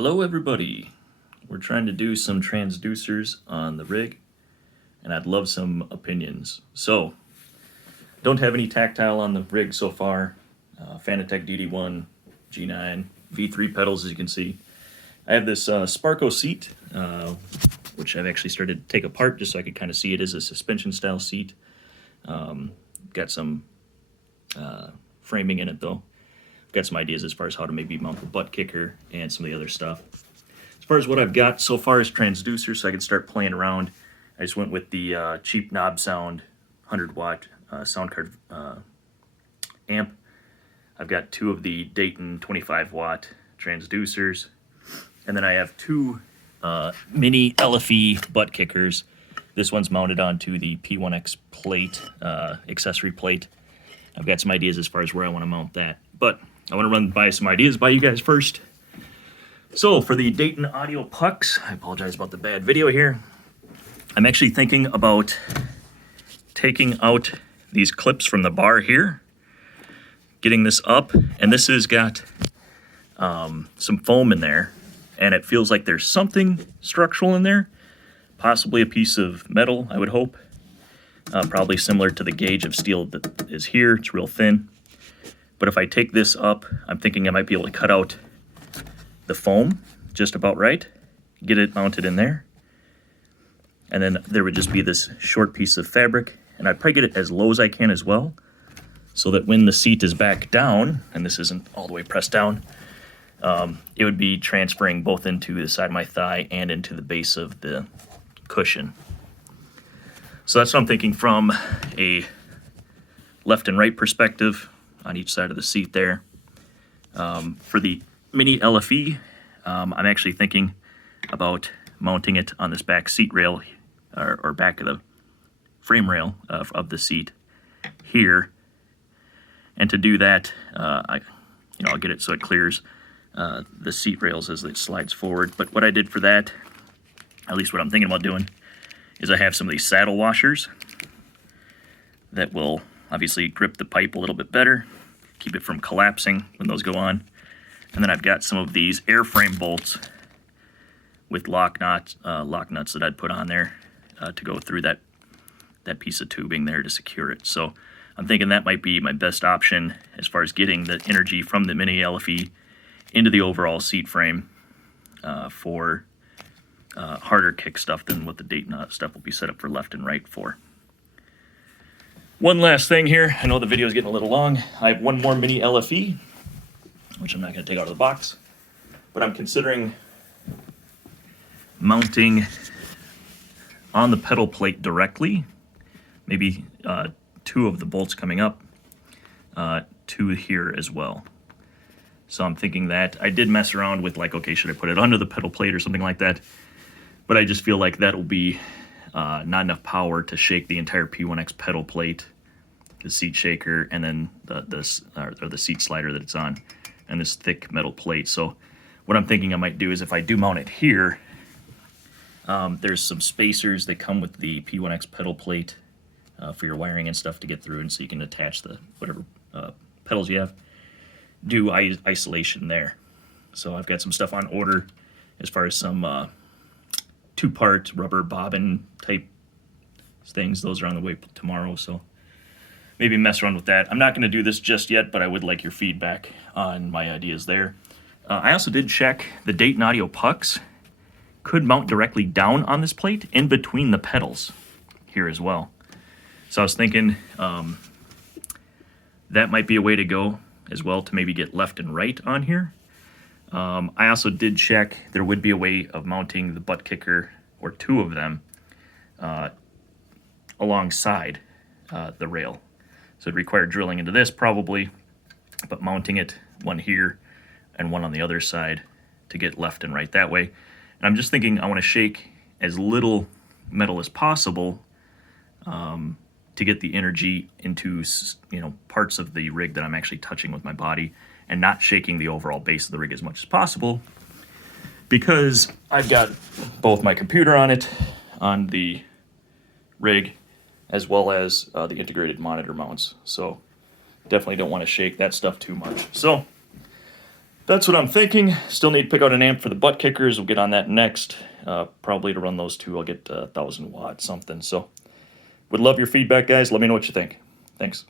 Hello everybody, we're trying to do some transducers on the rig and I'd love some opinions. So, don't have any tactile on the rig so far. Fanatec DD1, G9, V3 pedals as you can see. I have this Sparco seat, which I've actually started to take apart just so I could kind of see it as a suspension style seat. Got some framing in it though. Got some ideas as far as how to maybe mount the butt kicker and some of the other stuff. As far as what I've got so far as transducers, so I can start playing around, I just went with the cheap knob sound 100 watt sound card amp. I've got two of the Dayton 25 watt transducers, and then I have two mini LFE butt kickers. This one's mounted onto the P1X plate, accessory plate. I've got some ideas as far as where I want to mount that, but I want to run by some ideas by you guys first. So for the Dayton audio pucks, I apologize about the bad video here. I'm actually thinking about taking out these clips from the bar here, getting this up, and this has got some foam in there, and it feels like there's something structural in there, possibly a piece of metal, I would hope. Probably similar to the gauge of steel that is here. It's real thin. But if I take this up, I'm thinking I might be able to cut out the foam just about right, get it mounted in there, and then there would just be this short piece of fabric, and I'd probably get it as low as I can as well, so that when the seat is back down, and this isn't all the way pressed down, it would be transferring both into the side of my thigh and into the base of the cushion. So that's what I'm thinking from a left and right perspective on each side of the seat there. For the mini LFE, I'm actually thinking about mounting it on this back seat rail, or back of the frame rail of the seat here. And to do that, I'll get it so it clears the seat rails as it slides forward. But what I did for that, at least what I'm thinking about doing, is I have some of these saddle washers that will obviously grip the pipe a little bit better, keep it from collapsing when those go on. And then I've got some of these airframe bolts with lock nuts that I'd put on there to go through that piece of tubing there to secure it. So I'm thinking that might be my best option as far as getting the energy from the mini LFE into the overall seat frame for harder kick stuff than what the Dayton stuff will be set up for left and right for. One last thing here. I know the video is getting a little long. I have one more mini LFE, which I'm not going to take out of the box, but I'm considering mounting on the pedal plate directly, maybe two of the bolts coming up to here as well. So I'm thinking that I did mess around with like, okay, should I put it under the pedal plate or something like that? But I just feel like that'll be not enough power to shake the entire P1X pedal plate, the seat shaker, and then the seat slider that it's on, and this thick metal plate. So what I'm thinking I might do is if I do mount it here, there's some spacers that come with the P1X pedal plate for your wiring and stuff to get through, and so you can attach the whatever pedals you have, do isolation there. So I've got some stuff on order as far as some two-part rubber bobbin type things. Those are on the way tomorrow, so maybe mess around with that. I'm not going to do this just yet, but I would like your feedback on my ideas there. I also did check the Dayton audio pucks could mount directly down on this plate in between the pedals here as well. So I was thinking that might be a way to go as well, to maybe get left and right on here. I also did check there would be a way of mounting the butt kicker, or two of them, alongside the rail. So it'd require drilling into this probably, but mounting it one here and one on the other side to get left and right that way. And I'm just thinking I want to shake as little metal as possible to get the energy into parts of the rig that I'm actually touching with my body, and not shaking the overall base of the rig as much as possible, because I've got both my computer on it, on the rig, as well as the integrated monitor mounts. So definitely don't want to shake that stuff too much. So That's what I'm thinking. Still need to pick out an amp for the butt kickers. We'll get on that next. Probably to run those two, I'll get 1,000 watt something. So would love your feedback, guys. Let me know what you think. Thanks.